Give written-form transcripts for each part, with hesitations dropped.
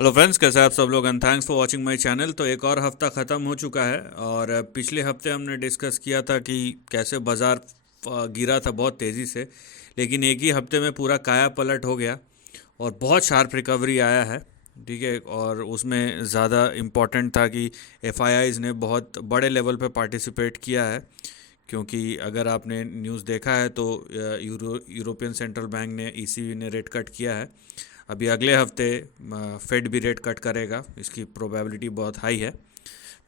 Hello friends, कैसे हैं आप सब लोग and thanks for watching my channel. तो एक और हफ्ता ख़त्म हो चुका है और पिछले हफ्ते हमने डिस्कस किया था कि कैसे बाज़ार गिरा था बहुत तेज़ी से, लेकिन एक ही हफ्ते में पूरा काया पलट हो गया और बहुत शार्प रिकवरी आया है। ठीक है, और उसमें ज़्यादा इम्पोर्टेंट था कि एफआईआईज़ ने बहुत बड़े लेवल पे पार्टिसिपेट किया है, क्योंकि अगर आपने न्यूज़ देखा है तो यूरोपियन सेंट्रल बैंक ने ईसीबी ने रेट कट किया है। अभी अगले हफ्ते फेड भी रेट कट करेगा, इसकी प्रोबेबिलिटी बहुत हाई है।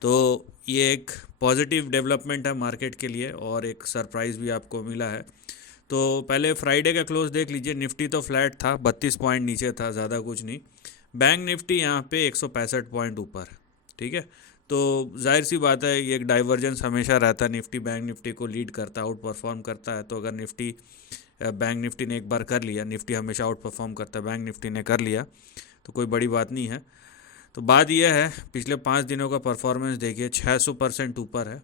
तो ये एक पॉजिटिव डेवलपमेंट है मार्केट के लिए और एक सरप्राइज़ भी आपको मिला है। तो पहले फ्राइडे का क्लोज देख लीजिए। निफ्टी तो फ्लैट था, 32 पॉइंट नीचे था, ज़्यादा कुछ नहीं। बैंक निफ्टी यहाँ पे 165 पॉइंट ऊपर। ठीक है, तो जाहिर सी बात है, ये एक डाइवर्जेंस हमेशा रहता है। निफ्टी बैंक निफ्टी को लीड करता है, आउट परफॉर्म करता है। तो अगर निफ्टी बैंक निफ्टी ने एक बार कर लिया, निफ्टी हमेशा आउट परफॉर्म करता है, बैंक निफ्टी ने कर लिया तो कोई बड़ी बात नहीं है। तो बात यह है, पिछले 5 दिनों का परफॉर्मेंस देखिए, 600% ऊपर है।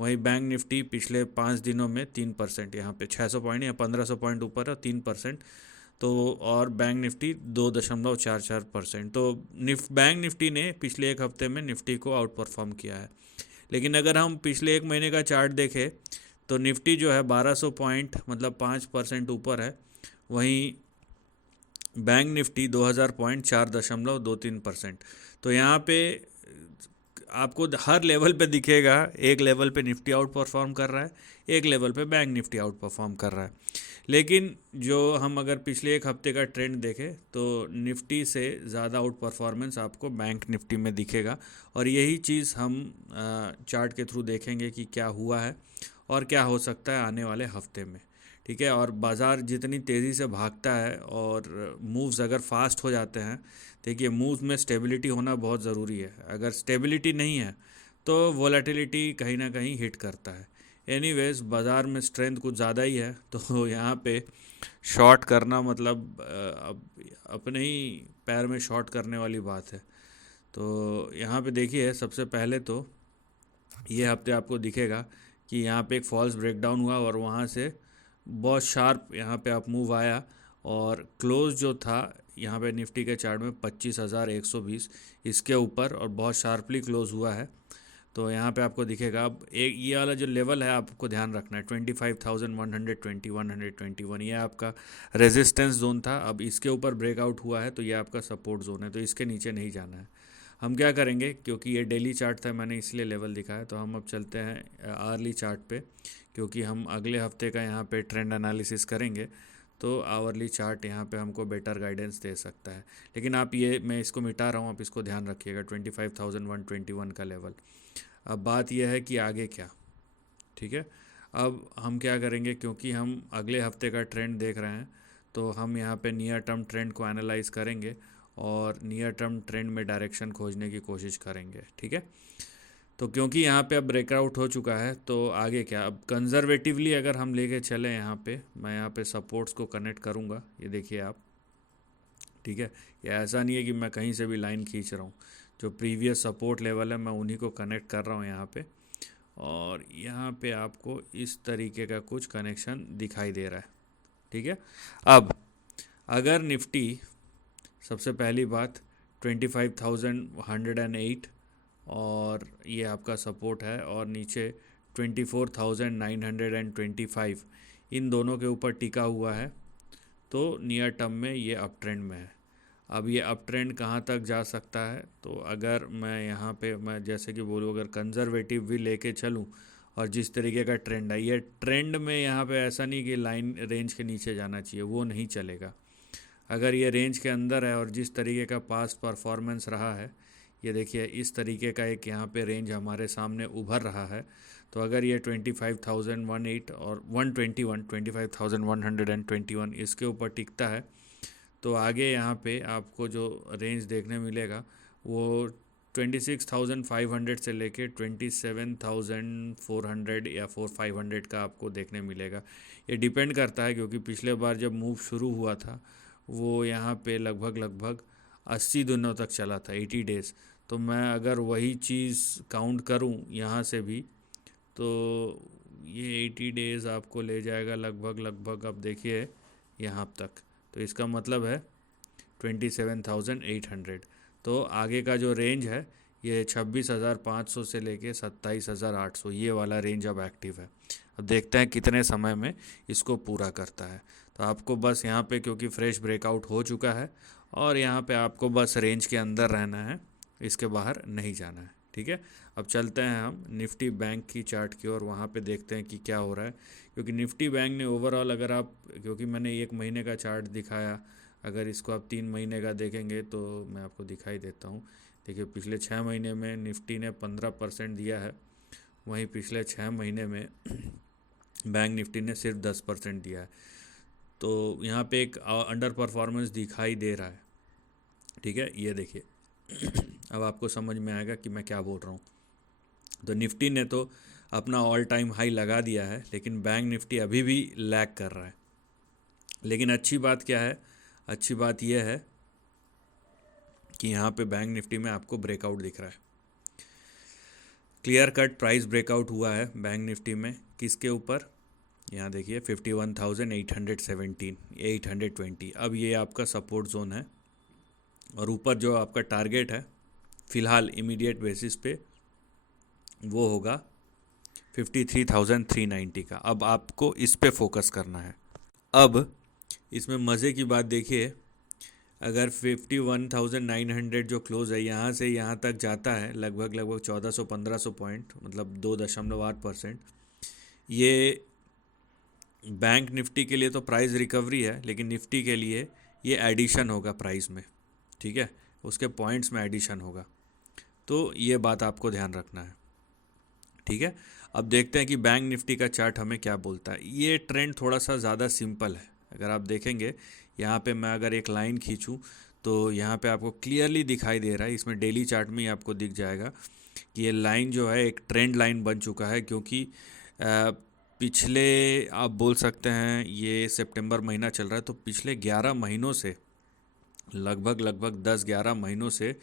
वहीं बैंक निफ्टी पिछले 5 दिनों में 3%, यहाँ पे 600 पॉइंट या 1500 पॉइंट ऊपर है, 3%। तो और बैंक निफ्टी 2.44%। तो बैंक निफ्टी ने पिछले एक हफ्ते में निफ्टी को आउट परफॉर्म किया है। लेकिन अगर हम पिछले एक महीने का चार्ट देखें तो निफ्टी जो है 1200 पॉइंट मतलब 5% ऊपर है। वहीं बैंक निफ्टी 2000 पॉइंट 4.23%। तो यहाँ पे आपको हर लेवल पे दिखेगा, एक लेवल पे निफ्टी आउट परफॉर्म कर रहा है, एक लेवल पे बैंक निफ्टी आउट परफॉर्म कर रहा है। लेकिन जो हम अगर पिछले एक हफ्ते का ट्रेंड देखें तो निफ्टी से ज़्यादा आउट परफॉर्मेंस आपको बैंक निफ्टी में दिखेगा। और यही चीज़ हम चार्ट के थ्रू देखेंगे कि क्या हुआ है और क्या हो सकता है आने वाले हफ्ते में। ठीक है, और बाज़ार जितनी तेज़ी से भागता है और मूव्स अगर फास्ट हो जाते हैं, देखिए मूव्स में स्टेबिलिटी होना बहुत ज़रूरी है। अगर स्टेबिलिटी नहीं है तो वोलेटिलिटी कहीं ना कहीं हिट करता है। एनीवेज, बाज़ार में स्ट्रेंथ कुछ ज़्यादा ही है, तो यहाँ पे शॉर्ट करना मतलब अब अपने ही पैर में शॉर्ट करने वाली बात है। तो यहाँ पे देखिए, सबसे पहले तो ये हफ्ते आपको दिखेगा कि यहाँ पे एक फॉल्स ब्रेकडाउन हुआ और वहाँ से बहुत शार्प यहाँ पे आप मूव आया और क्लोज जो था यहाँ पे निफ्टी के चार्ट में 25,120 इसके ऊपर और बहुत शार्पली क्लोज हुआ है। तो यहाँ पे आपको दिखेगा। अब एक ये वाला जो लेवल है आपको ध्यान रखना है, 25,120 121, ये आपका रेजिस्टेंस जोन था। अब इसके ऊपर ब्रेकआउट हुआ है तो ये आपका सपोर्ट जोन है, तो इसके नीचे नहीं जाना है। हम क्या करेंगे, क्योंकि ये डेली चार्ट था मैंने इसलिए लेवल दिखाया, तो हम अब चलते हैं आवर्ली चार्ट पे, क्योंकि हम अगले हफ्ते का यहाँ पे ट्रेंड एनालिसिस करेंगे। तो आवर्ली चार्ट यहाँ पे हमको बेटर गाइडेंस दे सकता है। लेकिन आप ये, मैं इसको मिटा रहा हूँ, आप इसको ध्यान रखिएगा, 25,121 का लेवल। अब बात यह है कि आगे क्या। ठीक है, अब हम क्या करेंगे, क्योंकि हम अगले हफ्ते का ट्रेंड देख रहे हैं तो हम यहाँ पे नियर टर्म ट्रेंड को एनालाइज करेंगे और नियर टर्म ट्रेंड में डायरेक्शन खोजने की कोशिश करेंगे। ठीक है, तो क्योंकि यहाँ पे अब ब्रेकआउट हो चुका है तो आगे क्या। अब कंजर्वेटिवली अगर हम लेके चले, यहाँ पे मैं यहाँ पे सपोर्ट्स को कनेक्ट करूँगा, ये देखिए आप। ठीक है, ये ऐसा नहीं है कि मैं कहीं से भी लाइन खींच रहा हूँ। जो प्रीवियस सपोर्ट लेवल है मैं उन्हीं को कनेक्ट कर रहा हूँ यहाँ पे। और यहाँ पे आपको इस तरीके का कुछ कनेक्शन दिखाई दे रहा है। ठीक है, अब अगर निफ्टी, सबसे पहली बात, 25,108 और ये आपका सपोर्ट है, और नीचे 24,925, इन दोनों के ऊपर टिका हुआ है तो नियर टर्म में ये अप ट्रेंड में है। अब ये अप ट्रेंड कहाँ तक जा सकता है, तो अगर मैं यहाँ पे, मैं जैसे कि बोलूँ, अगर कंजर्वेटिव भी लेके चलूँ और जिस तरीके का ट्रेंड है, ये ट्रेंड में यहाँ पे ऐसा नहीं कि लाइन रेंज के नीचे जाना चाहिए, वो नहीं चलेगा। अगर ये रेंज के अंदर है और जिस तरीके का पास्ट परफॉर्मेंस रहा है, ये देखिए इस तरीके का एक यहाँ पे रेंज हमारे सामने उभर रहा है। तो अगर ये 25,018 और 121, 25,121 इसके ऊपर टिकता है तो आगे यहाँ पे आपको जो रेंज देखने मिलेगा वो 26,500 से लेके 27,400 या 500 का आपको देखने मिलेगा। ये डिपेंड करता है, क्योंकि पिछले बार जब मूव शुरू हुआ था वो यहाँ पे लगभग लगभग 80 दिनों तक चला था, 80 डेज़। तो मैं अगर वही चीज़ काउंट करूँ यहाँ से भी, तो ये 80 डेज़ आपको ले जाएगा लगभग लगभग, अब देखिए यहाँ तक। तो इसका मतलब है 27,800। तो आगे का जो रेंज है ये 26,500 से लेके 27,800, ये वाला रेंज अब एक्टिव है। अब देखते हैं कितने समय में इसको पूरा करता है। तो आपको बस यहाँ पे, क्योंकि फ्रेश ब्रेकआउट हो चुका है और यहाँ पे आपको बस रेंज के अंदर रहना है, इसके बाहर नहीं जाना है। ठीक है, अब चलते हैं हम निफ्टी बैंक की चार्ट की और वहाँ पे देखते हैं कि क्या हो रहा है। क्योंकि निफ्टी बैंक ने ओवरऑल, अगर आप, क्योंकि मैंने 1 महीने का चार्ट दिखाया, अगर इसको आप 3 महीने का देखेंगे तो मैं आपको दिखाई देता हूँ। देखिए पिछले 6 महीने में निफ्टी ने 15% दिया है, वहीं पिछले 6 महीने में बैंक निफ्टी ने सिर्फ 10% दिया है। तो यहाँ पे एक अंडर परफॉर्मेंस दिखाई दे रहा है। ठीक है, ये देखिए अब आपको समझ में आएगा कि मैं क्या बोल रहा हूँ। तो निफ्टी ने तो अपना ऑल टाइम हाई लगा दिया है, लेकिन बैंक निफ्टी अभी भी लैग कर रहा है। लेकिन अच्छी बात क्या है, अच्छी बात यह है कि यहाँ पे बैंक निफ्टी में आपको ब्रेकआउट दिख रहा है। क्लियर कट प्राइस ब्रेकआउट हुआ है बैंक निफ्टी में, किसके ऊपर, यहाँ देखिए 51,817, 820। अब ये आपका सपोर्ट जोन है और ऊपर जो आपका टारगेट है फ़िलहाल इमीडिएट बेसिस पे वो होगा 53,390 का। अब आपको इस पे फोकस करना है। अब इसमें मज़े की बात देखिए, अगर 51,900 जो क्लोज़ है यहाँ से यहाँ तक जाता है, लगभग 1400-1500 पॉइंट, मतलब 2.8%। ये बैंक निफ्टी के लिए तो प्राइस रिकवरी है, लेकिन निफ्टी के लिए ये एडिशन होगा प्राइस में। ठीक है, उसके पॉइंट्स में एडिशन होगा। तो ये बात आपको ध्यान रखना है। ठीक है, अब देखते हैं कि बैंक निफ्टी का चार्ट हमें क्या बोलता है। ये ट्रेंड थोड़ा सा ज़्यादा सिंपल है। अगर आप देखेंगे यहाँ पे, मैं अगर एक लाइन खींचूँ तो यहाँ पे आपको क्लियरली दिखाई दे रहा है, इसमें डेली चार्ट में ही आपको दिख जाएगा कि ये लाइन जो है एक ट्रेंड लाइन बन चुका है। क्योंकि पिछले, आप बोल सकते हैं ये सितंबर महीना चल रहा है, तो पिछले 11 महीनों से, लगभग 10-11 महीनों से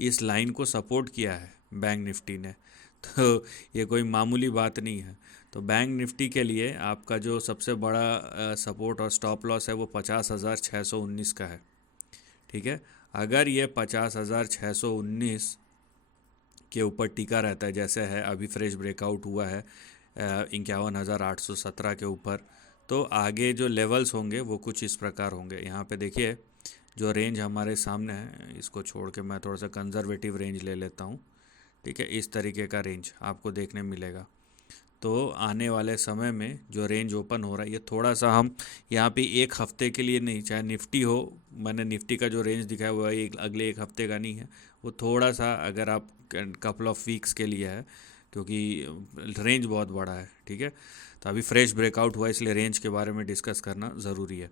इस लाइन को सपोर्ट किया है बैंक निफ्टी ने। तो ये कोई मामूली बात नहीं है। तो बैंक निफ्टी के लिए आपका जो सबसे बड़ा सपोर्ट और स्टॉप लॉस है वो 50,619 का है। ठीक है, अगर ये 50,619 के ऊपर टिका रहता है, जैसे है अभी फ्रेश ब्रेकआउट हुआ है 51,817 के ऊपर, तो आगे जो लेवल्स होंगे वो कुछ इस प्रकार होंगे। यहाँ पे देखिए जो रेंज हमारे सामने है, इसको छोड़ के मैं थोड़ा सा कंजर्वेटिव रेंज ले लेता हूँ। ठीक है, इस तरीके का रेंज आपको देखने मिलेगा। तो आने वाले समय में जो रेंज ओपन हो रहा है, ये थोड़ा सा हम यहाँ पे एक हफ़्ते के लिए नहीं, चाहे निफ्टी हो, मैंने निफ्टी का जो रेंज दिखाया हुआ है अगले एक हफ़्ते का नहीं है, वो थोड़ा सा अगर आप कपल ऑफ वीक्स के लिए है, क्योंकि रेंज बहुत बड़ा है। ठीक है, तो अभी फ्रेश ब्रेकआउट हुआ, इसलिए रेंज के बारे में डिस्कस करना ज़रूरी है।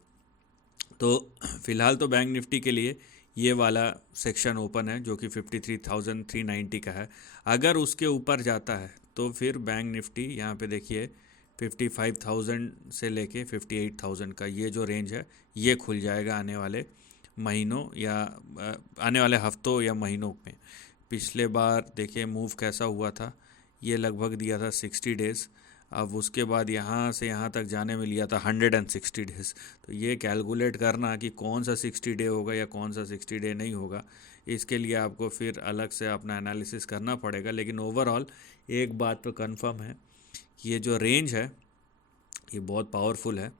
तो फ़िलहाल तो बैंक निफ्टी के लिए ये वाला सेक्शन ओपन है जो कि 53,390 का है। अगर उसके ऊपर जाता है तो फिर बैंक निफ्टी यहाँ पे देखिए 55,000 से लेके 58,000 का ये जो रेंज है ये खुल जाएगा आने वाले महीनों या आने वाले हफ्तों या महीनों में। पिछले बार देखिए मूव कैसा हुआ था, ये लगभग दिया था 60 डेज़। अब उसके बाद यहाँ से यहाँ तक जाने में लिया था 160 डेज़। तो ये कैलकुलेट करना कि कौन सा 60 डे होगा या कौन सा 60 डे नहीं होगा, इसके लिए आपको फिर अलग से अपना एनालिसिस करना पड़ेगा। लेकिन ओवरऑल एक बात तो कंफर्म है कि ये जो रेंज है ये बहुत पावरफुल है,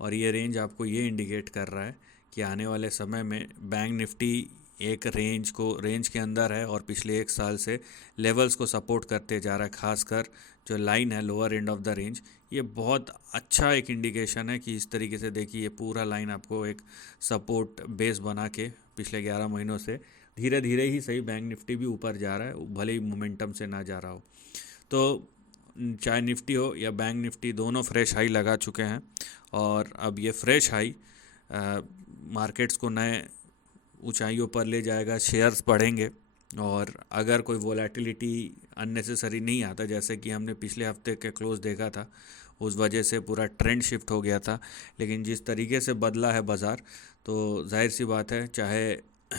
और ये रेंज आपको ये इंडिकेट कर रहा है कि आने वाले समय में बैंक निफ्टी एक रेंज के अंदर है और पिछले 1 साल से लेवल्स को सपोर्ट करते जा रहा है। खासकर जो लाइन है lower end of the range, ये बहुत अच्छा एक इंडिकेशन है कि इस तरीके से देखिए ये पूरा लाइन आपको एक सपोर्ट बेस बना के पिछले 11 महीनों से धीरे धीरे ही सही बैंक निफ्टी भी ऊपर जा रहा है, भले ही मोमेंटम से ना जा रहा हो। तो चाहे निफ्टी हो या बैंक निफ्टी, दोनों फ्रेश हाई लगा चुके हैं और अब ये फ्रेश हाई मार्केट्स को नए ऊंचाइयों पर ले जाएगा, शेयर्स बढ़ेंगे। और अगर कोई वोलेटिलिटी अननेसेसरी नहीं आता, जैसे कि हमने पिछले हफ्ते के क्लोज देखा था, उस वजह से पूरा ट्रेंड शिफ्ट हो गया था, लेकिन जिस तरीके से बदला है बाज़ार, तो जाहिर सी बात है चाहे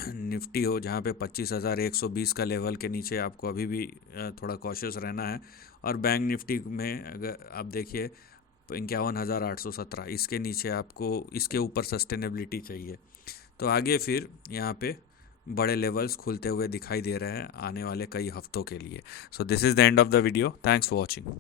निफ्टी हो जहाँ पे 25,120 का लेवल के नीचे आपको अभी भी थोड़ा कॉशियस रहना है, और बैंक निफ्टी में अगर आप देखिए 51,817, इसके नीचे आपको, इसके ऊपर सस्टेनेबिलिटी चाहिए। तो आगे फिर यहाँ पे बड़े लेवल्स खुलते हुए दिखाई दे रहे हैं आने वाले कई हफ्तों के लिए। So this is the end of the video, thanks for watching.